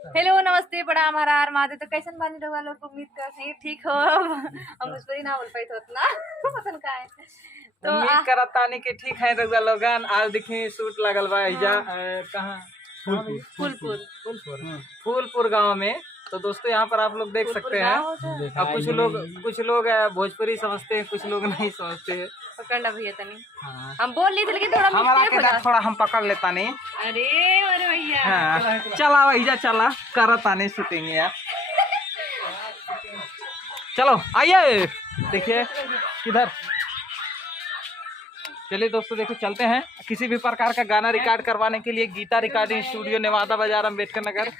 Hello नमस्ते प्रणाम हर हर महादेव। तो कैसन बानी रहुआ लोग, उम्मीद करते हैं ठीक हो। हम भोजपुरी ना बोल पाई तो उतना पसंद का है तो उम्मीद करता नहीं कि ठीक है रहुआ लोगन। आज देखी सूट लगल बा इजा कहाँ फूलपुर गांव में। तो दोस्तों यहाँ पर आप लोग देख सकते हैं। और कुछ लोग भोजपुरी समझते हैं, कुछ लोग नहीं समझते हैं। पकड़ना भैया तनी। हाँ। हम बोल रहे थे लेकिन थोड़ा हमारा मिस्टेक हो के थोड़ा हम पकड़ लेता नहीं। अरे अरे भैया हाँ, चला भैया चला करता नहीं शूटिंग यार। चलो आइए देखिए किधर। चलिए दोस्तों देखो चलते हैं। किसी भी प्रकार का गाना रिकॉर्ड करवाने के लिए गीता रिकॉर्डिंग स्टूडियो नेवादा बाजार अम्बेडकर नगर,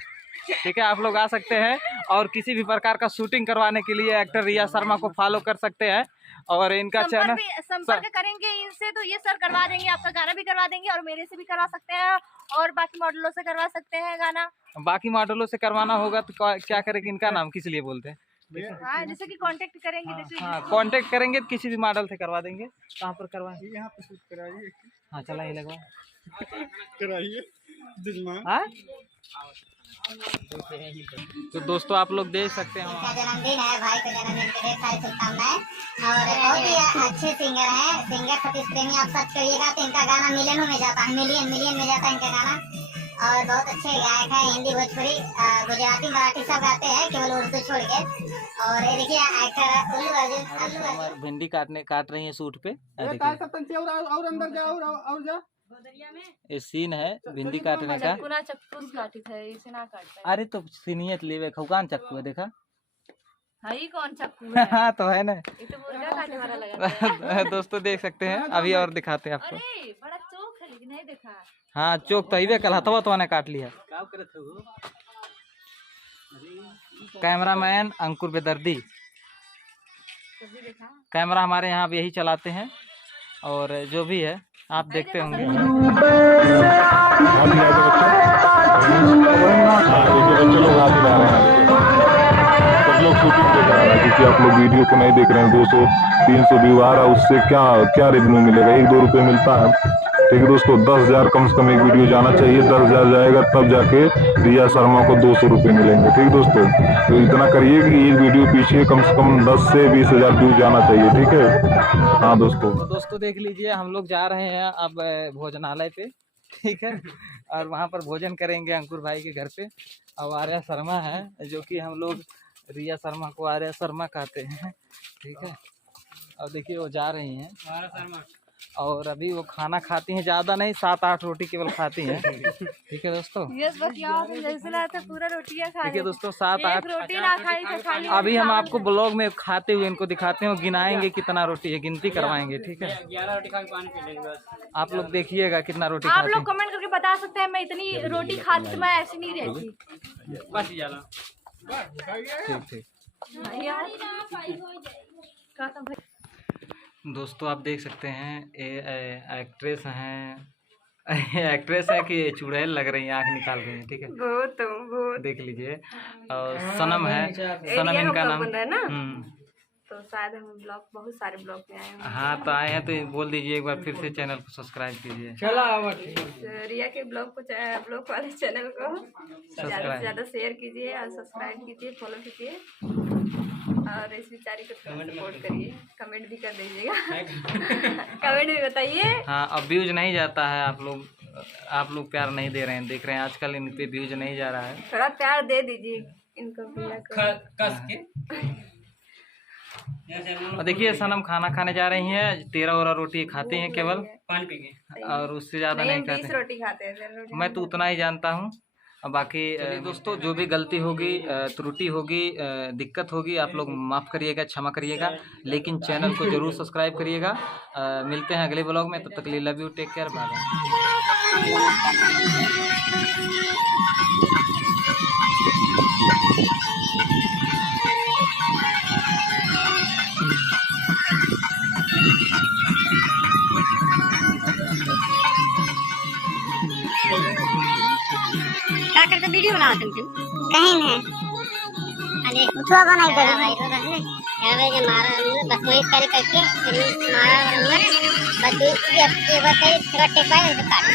ठीक है, आप लोग आ सकते हैं। और किसी भी प्रकार का शूटिंग करवाने के लिए एक्टर रिया शर्मा को फॉलो कर सकते हैं। और इनका चैनल संपर्क करेंगे इनसे तो ये सर करवा देंगे, आपका गाना भी करवा देंगे और मेरे से भी करवा सकते हैं और बाकी मॉडलों से करवा सकते हैं गाना। बाकी मॉडलों से करवाना होगा तो क्या करेंगे, इनका नाम किस लिए बोलते हैं? हाँ, जैसे कि कांटेक्ट करेंगे। जैसे हाँ कांटेक्ट करेंगे तो किसी भी मॉडल से करवा देंगे। कहाँ पर करवाएंगे? यहाँ पे शूट कराइए। हाँ चला ही लगवा कराइए। हाँ तो दोस्तों आप लोग देख सकते हैं इनका जन्मदिन है, भाई का जन्मदिन के ढेर सारी शुभकामनाएं। और बहुत ही अच्छे सिंगर हैं, सिंगर सतीश प्रेमी। आप सर्च करिएगा तो इनका गाना मिलियनों में जाता है, मिलियन में जाता है इनका गाना। और बहुत अच्छे गायक हैं, हिंदी भोजपुरी गुजराती मराठी सब गाते हैं, केवल उर्दू छोड़ के। और ये देखिए एक्टर अल्लू अर्जुन भिंडी काट रही है सूट पे। और अंदर जाओ और जा। ये सीन है भिंडी काटने का। चक्कू काटी था, इसे ना काटता। अरे तो सीनियत लेवे खौकान चक्कू है, देखा हाई कौन चक्कू है? हाँ तो है ना। ये तो मुर्गा काटने वाला लगा है। दोस्तों देख सकते हैं, अभी और दिखाते हैं आपको। अरे बड़ा चौक है लेकिन नहीं देखा। हाँ चौक तो ही कल हथवा तो काट लिया। कैमरामैन अंकुर बेदर्दी, कैमरा हमारे यहाँ भी यही चलाते हैं। और जो भी है आप देखते होंगे। सब लोग शूटिंग पे जा रहे हैं क्योंकि आप लोग वीडियो को नहीं देख रहे हैं। 200-300 व्यू आ रहा है, उससे क्या रेवेन्यू मिलेगा? 1-2 रुपये मिलता है। ठीक है दोस्तों, 10,000 कम से कम एक वीडियो जाना चाहिए। 10,000 जाएगा तब जाके रिया शर्मा को 200 रुपये मिलेंगे। ठीक दोस्तों, तो इतना करिए कि एक वीडियो पीछे कम से कम 10 से 20,000 व्यू जाना चाहिए। ठीक है हाँ दोस्तों। तो दोस्तों देख लीजिए, हम लोग जा रहे हैं अब भोजनालय पे, ठीक है। और वहाँ पर भोजन करेंगे अंकुर भाई के घर पे। और आर्या शर्मा है, जो कि हम लोग रिया शर्मा को आर्या शर्मा कहते हैं, ठीक है। और देखिए वो जा रही हैं आर्या शर्मा। और अभी वो खाना खाती हैं, ज़्यादा नहीं, 7-8 रोटी केवल खाती हैं। ठीक है दोस्तों, पूरा रोटियां खा। ठीक है दोस्तों, 7-8 रोटी ना खाई तो खाली। अभी हम आपको ब्लॉग में खाते हुए इनको दिखाते हैं, गिनाएंगे कितना रोटी है, गिनती करवाएंगे। ठीक है, 11 रोटी खा के पानी पी लेंगे बस। आप लोग देखिएगा कितना रोटी आप खाते लोग कमेंट करके बता सकते हैं। मैं इतनी रोटी खाती तो मैं ऐसी नहीं रहती बस। ठीक। दोस्तों आप देख सकते हैं ये एक्ट्रेस हैं। एक्ट्रेस है कि चुड़ैल लग रही है, आँख निकाल रही है। ठीक है, बहुत देख लीजिए। और सनम है, सनम इनका नाम है ना। तो शायद हम ब्लॉग, बहुत सारे ब्लॉग में आए हैं। हाँ तो आए हैं, तो बोल दीजिए एक बार फिर से चैनल को सब्सक्राइब कीजिए। रिया के ब्लॉग वाले चैनल को ज़्यादा से ज़्यादा शेयर कीजिए और सब्सक्राइब कीजिए, फॉलो कीजिए। और इस बेचारी को सपोर्ट करिए, कमेंट भी कर दीजिएगा। कमेंट भी बताइए। हाँ अब व्यूज नहीं जाता है, आप लोग प्यार नहीं दे रहे हैं, देख रहे हैं आजकल इन पे व्यूज नहीं जा रहा है। थोड़ा प्यार दे दीजिए इनको कस के। और देखिए सनम खाना खाने जा रही हैं, 13 रोटी खाते हैं केवल, और उससे ज़्यादा नहीं खाते। 20 रोटी खाते हैं। मैं तो उतना ही जानता हूँ। बाकी दोस्तों जो भी गलती होगी, त्रुटि होगी, दिक्कत होगी, आप लोग माफ़ करिएगा, क्षमा करिएगा। लेकिन चैनल को जरूर सब्सक्राइब करिएगा। मिलते हैं अगले ब्लॉग में, तब तक के लिए love you, take care, bye क्या करते वीडियो बनाओ तुम कहीं नहीं। अरे उठवा बनाई दे भाई तो रहने क्या वे जे मारा बस वही करके फिर मारा बस एक बार कहीं थोड़ा टेक पाए तो काट।